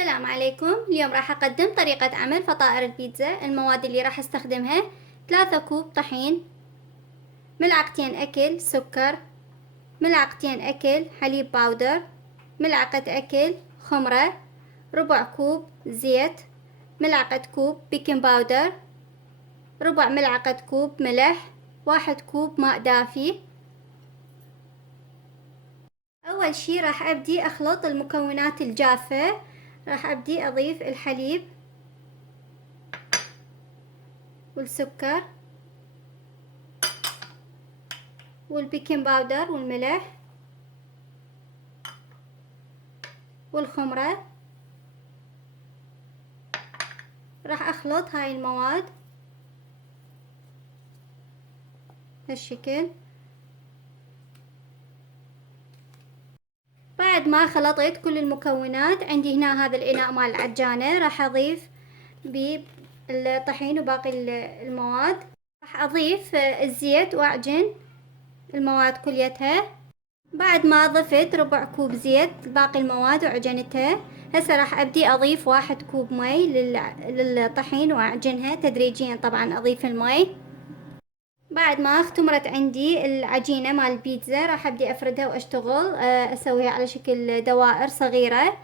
السلام عليكم. اليوم راح أقدم طريقة عمل فطائر البيتزا. المواد اللي راح استخدمها 3 كوب طحين، ملعقتين أكل سكر، ملعقتين أكل حليب باودر، ملعقة أكل خمرة، ربع كوب زيت، ملعقة كوب بيكنج باودر، ربع ملعقة كوب ملح، 1 كوب ماء دافي. أول شي راح أبدي أخلط المكونات الجافة. راح أبدي أضيف الحليب والسكر والبيكنج باودر والملح والخمرة. راح أخلط هاي المواد هالشكل. بعد ما خلطت كل المكونات عندي هنا هذا الإناء مال العجانة، راح أضيف بالطحين وباقي المواد. راح أضيف الزيت وأعجن المواد كليتها. بعد ما ضفت ربع كوب زيت باقي المواد وعجنتها، هسه راح أبدي أضيف 1 كوب مي للطحين وأعجنها تدريجيا. طبعا أضيف المي. بعد ما اختمرت عندي العجينة مال البيتزا راح ابدي افردها واشتغل اسويها على شكل دوائر صغيرة.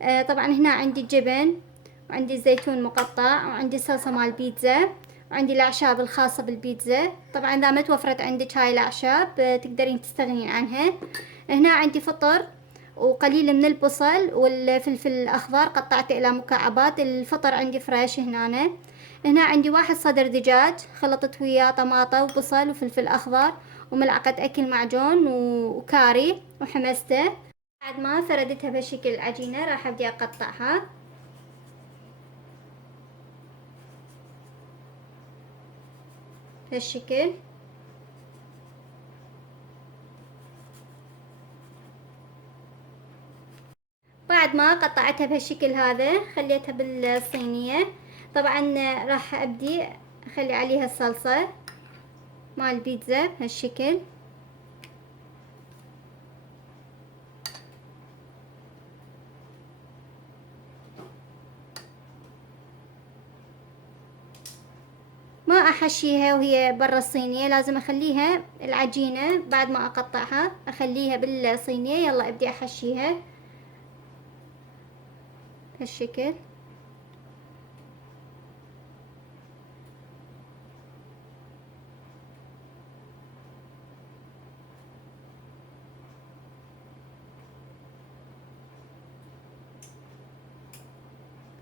طبعا هنا عندي الجبن وعندي الزيتون مقطع وعندي الصلصة مال البيتزا وعندي الاعشاب الخاصة بالبيتزا. طبعا اذا ما توفرت عندك هاي الاعشاب تقدرين تستغنين عنها. هنا عندي فطر وقليل من البصل والفلفل الاخضر قطعته الى مكعبات. الفطر عندي فريش هنا عندي 1 صدر دجاج خلطت وياه طماطة وبصل وفلفل اخضر وملعقة اكل معجون وكاري وحمسته. بعد ما فردتها بهالشكل العجينة راح ابدي اقطعها بهالشكل. بعد ما قطعتها بهالشكل هذا خليتها بالصينية. طبعا راح ابدي اخلي عليها الصلصة مال البيتزا بهالشكل. ما احشيها وهي برا الصينية، لازم اخليها العجينة بعد ما اقطعها اخليها بالصينية. يلا ابدي احشيها بهالشكل.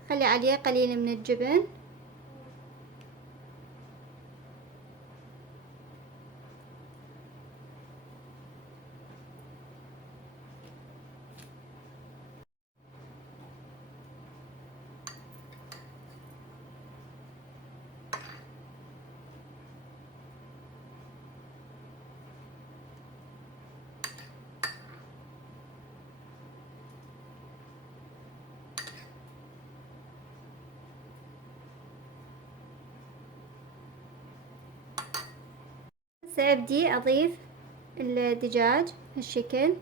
خلي عليه قليل من الجبن. سأبدي اضيف الدجاج بهالشكل.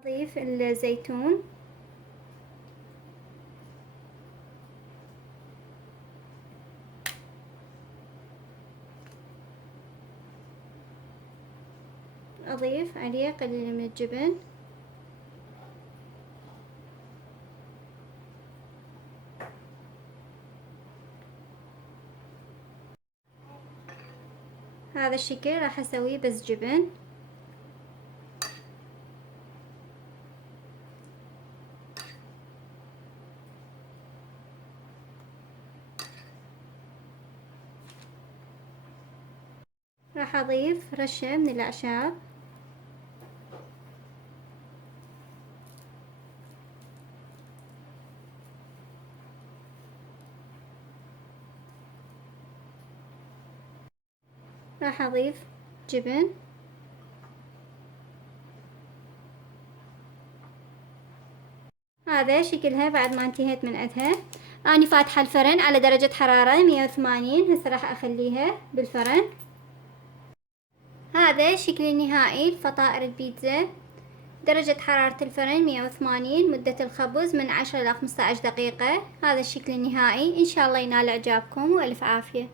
اضيف الزيتون. اضيف عليه قليل من الجبن. هذا الشكل راح اسويه بس جبن. راح اضيف رشة من الاعشاب. راح اضيف جبن. هذا شكلها بعد ما انتهيت من عندها. اني فاتحة الفرن على درجة حرارة 180. هسه راح اخليها بالفرن. هذا الشكل النهائي لفطائر البيتزا. درجة حرارة الفرن 180. مدة الخبز من 10 إلى 15 دقيقة. هذا الشكل النهائي. إن شاء الله ينال إعجابكم وألف عافية.